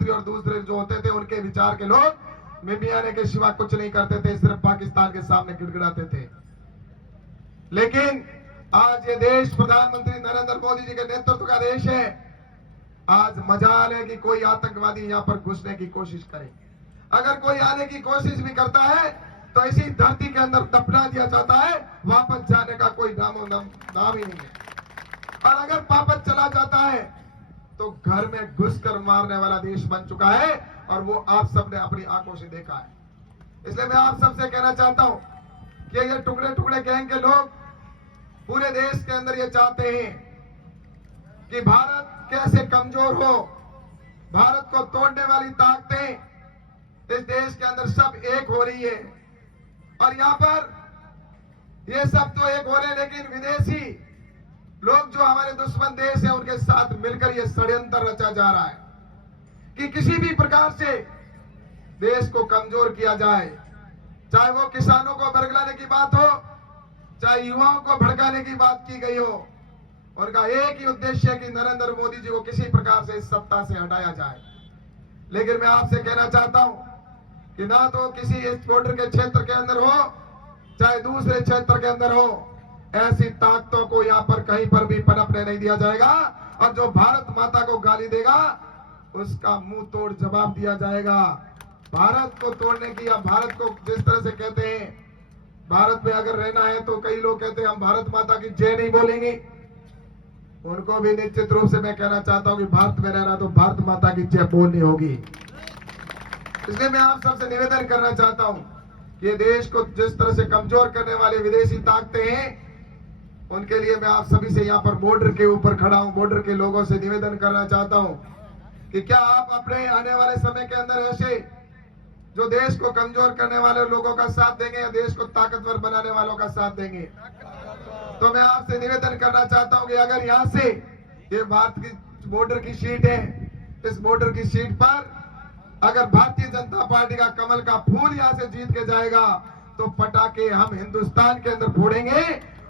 प्रधानमंत्री और दूसरे जो होते थे उनके विचार के लोग मिमियाने के सिवा कुछ नहीं करते थे, सिर्फ पाकिस्तान के सामने गिड़गिड़ाते थे। लेकिन आज ये देश प्रधानमंत्री नरेंद्र मोदी जी के नेतृत्व का देश है। आज मजाल है कि कोई आतंकवादी यहाँ पर घुसने की कोशिश करे। अगर कोई आने की कोशिश भी करता है तो इसी धरती के अंदर दफना दिया जाता है, वापस जाने का कोई नाम ही नहीं है। और अगर वापस चला जाता है तो घर में घुसकर मारने वाला देश बन चुका है, और वो आप सबने अपनी आंखों से देखा है। इसलिए मैं आप सबसे कहना चाहता हूं कि ये टुकड़े टुकड़े गैंग के लोग पूरे देश के अंदर ये चाहते हैं कि भारत कैसे कमजोर हो, भारत को तोड़ने वाली ताकतें इस देश के अंदर सब एक हो रही है। और यहां पर ये सब तो एक हो रहे हैं, लेकिन विदेशी लोग जो हमारे दुश्मन देश है उनके साथ मिलकर ये षड्यंत्र रचा जा रहा है कि किसी भी प्रकार से देश को कमजोर किया जाए। चाहे वो किसानों को बरगलाने की बात हो, चाहे युवाओं को भड़काने की बात की गई हो, उनका एक ही उद्देश्य है कि नरेंद्र मोदी जी को किसी प्रकार से इस सत्ता से हटाया जाए। लेकिन मैं आपसे कहना चाहता हूं कि ना तो किसी इस बॉर्डर के क्षेत्र के अंदर हो, चाहे दूसरे क्षेत्र के अंदर हो, ऐसी ताकतों को यहाँ पर कहीं पर भी पनपने नहीं दिया जाएगा। और जो भारत माता को गाली देगा उसका मुंह तोड़ जवाब दिया जाएगा। भारत को तोड़ने की, या भारत को जिस तरह से कहते हैं, भारत में अगर रहना है तो कई लोग कहते हैं हम भारत माता की जय नहीं बोलेंगे। उनको भी निश्चित रूप से मैं कहना चाहता हूं कि भारत में रहना तो भारत माता की जय बोलनी होगी। इसलिए मैं आप सबसे निवेदन करना चाहता हूं कि ये देश को जिस तरह से कमजोर करने वाले विदेशी ताकतें हैं, उनके लिए मैं आप सभी से यहाँ पर बॉर्डर के ऊपर खड़ा हूं, बॉर्डर के लोगों से निवेदन करना चाहता हूं कि क्या आप अपने आने वाले समय के अंदर ऐसे जो देश को कमजोर करने वाले लोगों का साथ देंगे या देश को ताकतवर बनाने वालों का साथ देंगे। तो मैं आपसे निवेदन करना चाहता हूं कि अगर यहाँ से ये भारत की बॉर्डर की सीट है, इस बॉर्डर की सीट पर अगर भारतीय जनता पार्टी का कमल का फूल यहाँ से जीत के जाएगा तो पटाखे हम हिंदुस्तान के अंदर फोड़ेंगे,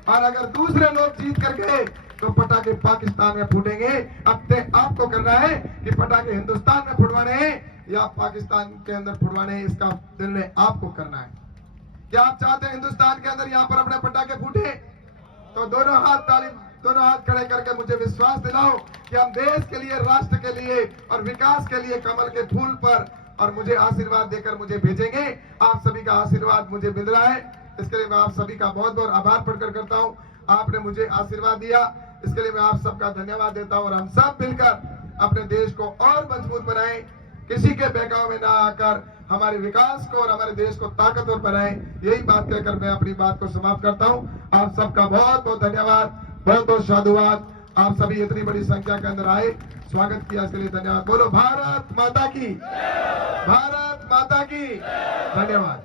और अगर दूसरे लोग जीत कर गए तो पटाखे पाकिस्तान में फूटेंगे। अब आपको करना है कि पटाखे हिंदुस्तान में फुटवाने हैं या पाकिस्तान के अंदर फुटवाने हैं, इसका निर्णय आपको करना है। क्या आप चाहते हैं हिंदुस्तान के अंदर यहाँ पर अपने पटाखे फूटे? तो दोनों हाथ खड़े करके मुझे विश्वास दिलाओ कि हम देश के लिए, राष्ट्र के लिए और विकास के लिए कमल के फूल पर, और मुझे आशीर्वाद देकर मुझे भेजेंगे। आप सभी का आशीर्वाद मुझे मिल रहा है, इसके लिए मैं आप सभी का बहुत बहुत आभार प्रकट करता हूं। आपने मुझे आशीर्वाद दिया, इसके लिए मैं आप सबका धन्यवाद देता हूं। और हम सब मिलकर अपने देश को और मजबूत बनाएं, किसी के बहकाव में ना आकर हमारे विकास को और हमारे देश को ताकतवर बनाएं। यही बात कहकर मैं अपनी बात को समाप्त करता हूं। आप सबका बहुत बहुत धन्यवाद, बहुत बहुत साधुवाद। आप सभी इतनी बड़ी संख्या के अंदर आए, स्वागत किया, इसके लिए धन्यवाद। बोलो भारत माता की, भारत माता की। धन्यवाद।